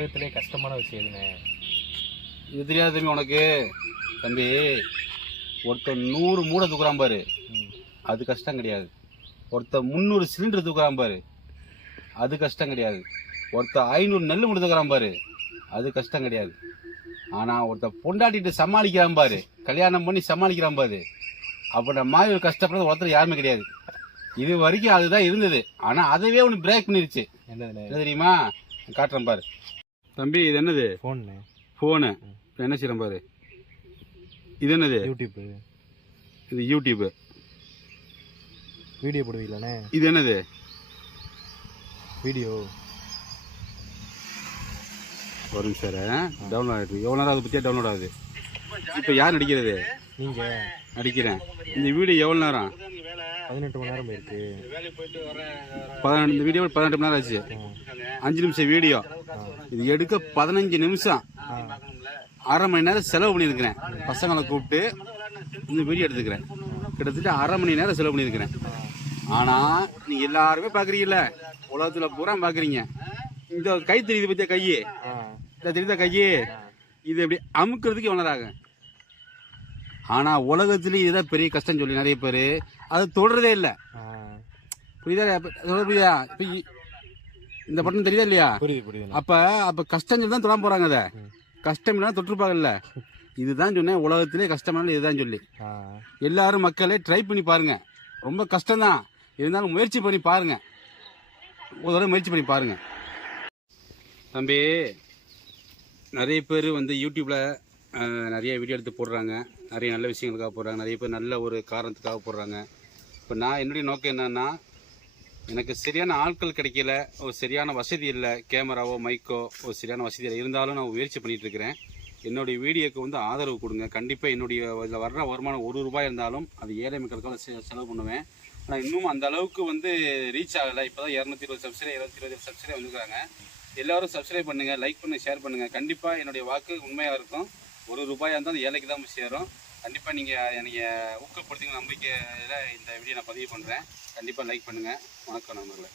உலகத்திலே கஷ்டமான விஷயம் எதுனே? இது தெரியாது தம்பி உனக்கு. தம்பி, ஒருத்தன் 100 மூடை தூக்குறான் பாரு, அது கஷ்டம் கிடையாது. ஒருத்தன் 300 சிலிண்டர் தூக்குறான் பாரு, அது கஷ்டம் கிடையாது. ஒருத்தன் 500 நெல் மூட்டை தூக்குறான் பாரு, அது கஷ்டம் கிடையாது. ஆனா ஒருத்தன் பொண்டாட்டிட்டு சமாளிக்கிறான் பாரு, கல்யாணம் பண்ணி சமாளிக்கிறான் பாரு, அப்ப மாதிரி ஒரு கஷ்டப்படுறது ஒருத்தர் யாருமே கிடையாது. இது வரைக்கும் அதுதான் இருந்தது. ஆனா அதவே ஒன்று பிரேக் பண்ணிருச்சு. என்ன தெரியுமா? காட்டுறேன் பாரு தம்பி. இது என்னது? போனு. என்ன செய்யறேன் பாரு. இது என்னது? யூடியூப். இது யூடியூப். வீடியோ போடுவீங்களானே? இது என்னது? வீடியோ. வரும் சார், டவுன்லோட் ஆகுது. எவ்வளோ நேரம் அதை பற்றியா டவுன்லோட் ஆகுது? இப்போ யார் நடிக்கிறது? நீங்கள். நடிக்கிறேன். இந்த வீடியோ எவ்வளோ நேரம்? 18 மணி நேரம் இருக்கு. இந்த வீடியோ 18 மணி நேரம் ஆச்சு. 5 நிமிஷம் வீடியோ. இது எடுக்க 15 நிமிஷம், அரை மணி நேரம் செலவு பண்ணியிருக்கிறேன். பசங்களை கூப்பிட்டு இந்த வீடியோ எடுத்துக்கிறேன். கிட்டத்தட்ட அரை மணி நேரம் செலவு பண்ணியிருக்கிறேன். ஆனால் நீங்கள் எல்லாருமே பார்க்குறீங்கல்ல, உலகத்தில் பூரா பார்க்குறீங்க. இந்த கை தெரியுது பற்றியா? கையே இந்த தெரியுதா? கையே இது எப்படி அமுக்கிறதுக்கு எவ்வளோ நேரம் ஆகும்? ஆனால் உலகத்துலேயும் இதுதான் பெரிய கஷ்டம் சொல்லி நிறைய பேர் அது தொடரதே இல்லை. புரியுதா? புரியுதா? இந்த பட்டம் தெரியுதா இல்லையா? அப்ப கஷ்டம் சொல்லி தான் தொட போறாங்க. அதை கஷ்டம் இல்லைன்னா தொற்றுப்பாங்கல்ல. இதுதான் சொன்னேன், உலகத்திலே கஷ்டமான இதுதான் சொல்லி. எல்லாரும் மக்களே ட்ரை பண்ணி பாருங்க. ரொம்ப கஷ்டம்தான், இருந்தாலும் முயற்சி பண்ணி பாருங்க. ஒரு தடவை முயற்சி பண்ணி பாருங்க தம்பி. நிறைய பேர் யூடியூப்ல நிறைய வீடியோ எடுத்து போடுறாங்க. நிறைய நல்ல விஷயங்களுக்காக போடுறாங்க. நிறைய பேர் நல்ல ஒரு காரணத்துக்காக போடுறாங்க. இப்போ நான் என்னுடைய நோக்கம் என்னன்னா, எனக்கு சரியான ஆட்கள் கிடைக்கல, ஒரு சரியான வசதி இல்லை, கேமராவோ மைக்கோ ஒரு சரியான வசதி இல்லை. இருந்தாலும் நான் முயற்சி பண்ணிட்டு இருக்கிறேன். என்னுடைய வீடியோக்கு ஆதரவு கொடுங்க. கண்டிப்பாக என்னுடைய இதில் வர்ற வருமானம் 1 ரூபாய் இருந்தாலும் அது ஏழை மக்களுக்காக செலவு பண்ணுவேன். ஆனால் இன்னும் அந்த அளவுக்கு ரீச் ஆகலை. இப்போ தான் 220 சப்ஸ்கிரைப் 220 சப்ஸ்கிரைப் வந்துருக்காங்க. எல்லோரும் சப்ஸ்கிரைப் பண்ணுங்கள், லைக் பண்ணுங்கள், ஷேர் பண்ணுங்கள். கண்டிப்பாக என்னுடைய வாக்கு உண்மையாக இருக்கும். 1 ரூபாயாக இருந்தால் அந்த ஏழைக்கு தான் சேரும். கண்டிப்பாக நீங்கள் எனக்கு ஊக்கப்படுத்திங்க நம்பிக்கையில் இந்த வீடியோ நான் பதிவு பண்ணுறேன். கண்டிப்பாக லைக் பண்ணுங்கள். வணக்கம் நண்பர்களே.